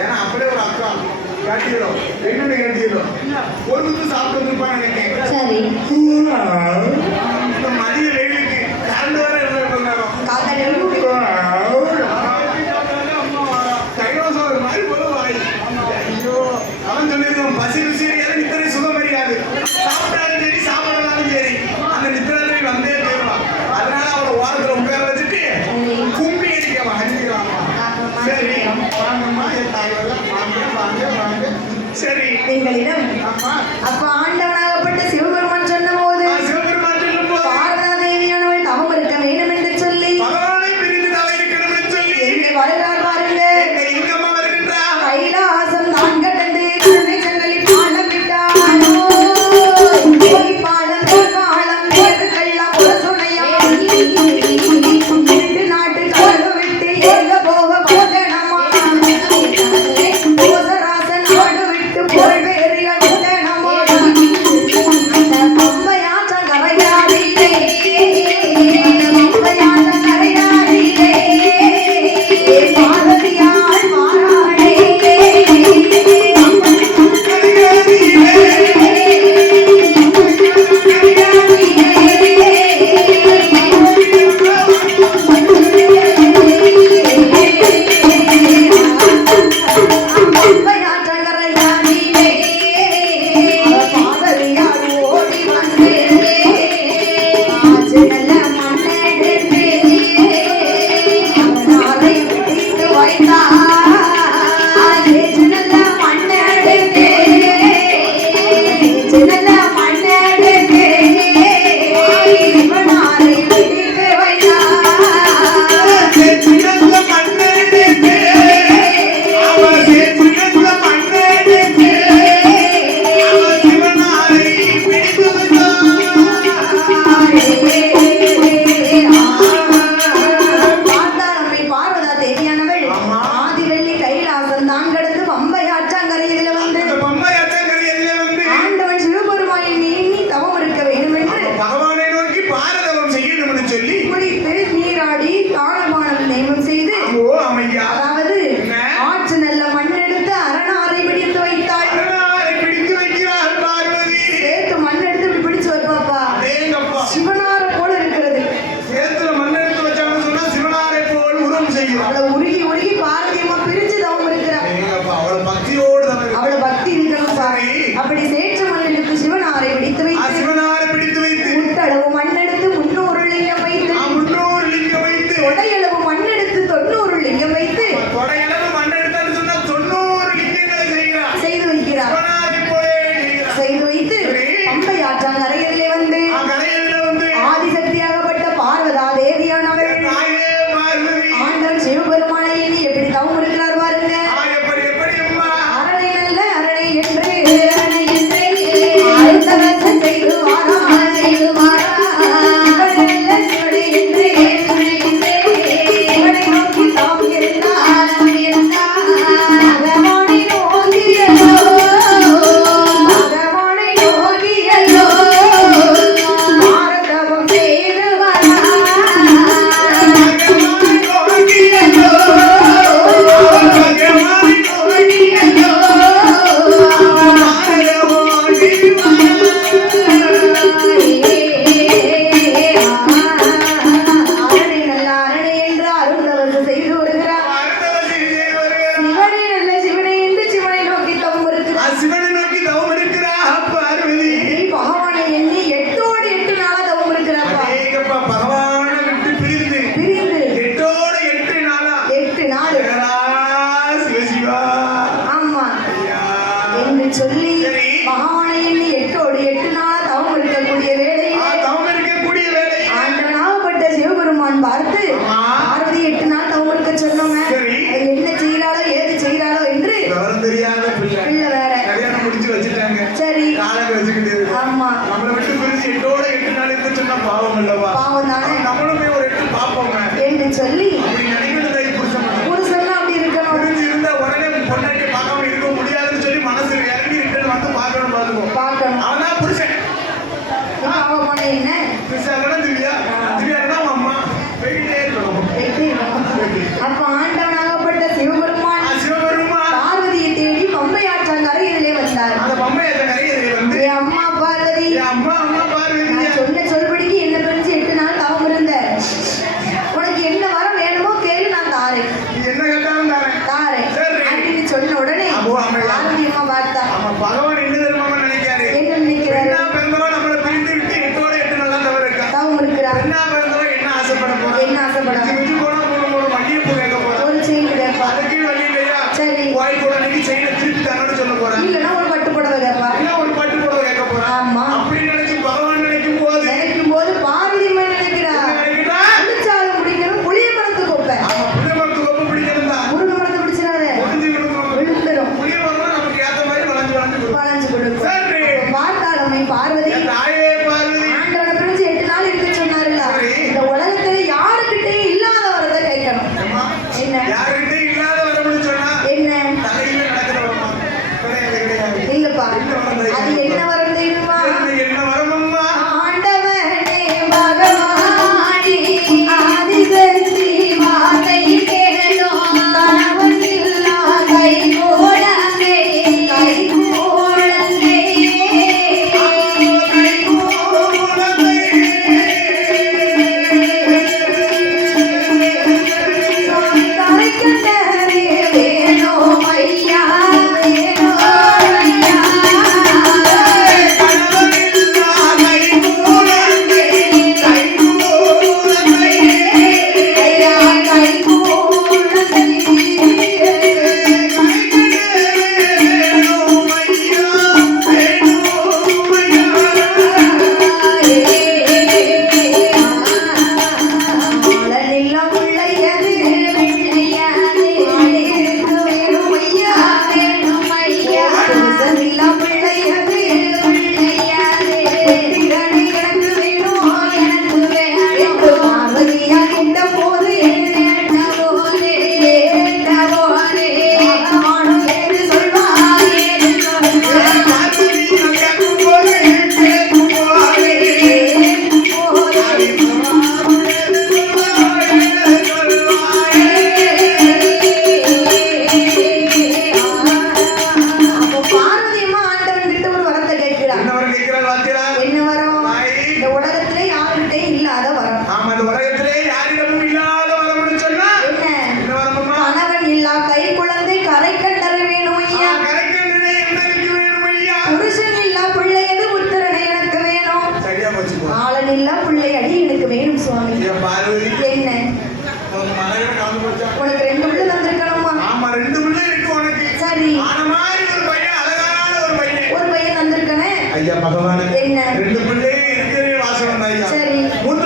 ஏன்னா அப்படியே ஒரு அக்கா கேட்டீங்களோம் என்னென்ன கேட்டீங்களோம் ஒரு குத்து சாப்பிட்டு வந்துருப்பான்னு நினைக்கிறேன். சரி இந்த மதிய வெயிலுக்கு கரண்ட் வேற இருந்த நேரம் டைனோசர் மாதிரி போல வாய். ஐயோ அவன் சொல்லியிருக்கான் பசி ருசி நித்திரை சுகம் அறியாது. சாப்பிட்டாலும் சரி சாப்பிடலாலும் சரி அந்த நித்திரை வந்தே போயிடுவான். அதனால அவளை ஓரத்தில் உட்கார வச்சுட்டு கும்பி அடிக்க அடிக்கிறான். சரி வாங்கம்மா என் தாய்வெல்லாம் வாங்க வாங்க வாங்க. சரி எங்களிடம் ஆமா அப்ப ஆண்டவனாகப்பட்ட சிவபெருமான் சொன்ன போது சிவபெருமான் சொல்லும் போது பாரதா தேவியானவள் தவம் இருக்க வேண்டும் என்று சொல்லி பகவானை பிரிந்து தவ இருக்கணும் என்று சொல்லி எங்கே வருகிறார் பாருங்க. எங்கம்மா வருகின்றார். கைலாசம் தான் கடந்து கருணை சங்கலி பாலம் விட்டாரோ பாலம் பாலம் வேறு கள்ளம் ஒரு சுனையா விட்டு நாட்டு கலந்து விட்டு எங்க போக போதனமா கோசராசன் நாடு விட்டு போய் வேறிய உதனமா மாதிரி ஆன மாதிரி ஒரு பையன், அழகான ஒரு பையன். ஒரு பையன் வந்திருக்கனே. ஐயா பகவானே, என்ன? 2 பிள்ளைங்க இருக்கிற வாசகம் தான் ஐயா. சரி. மூத்த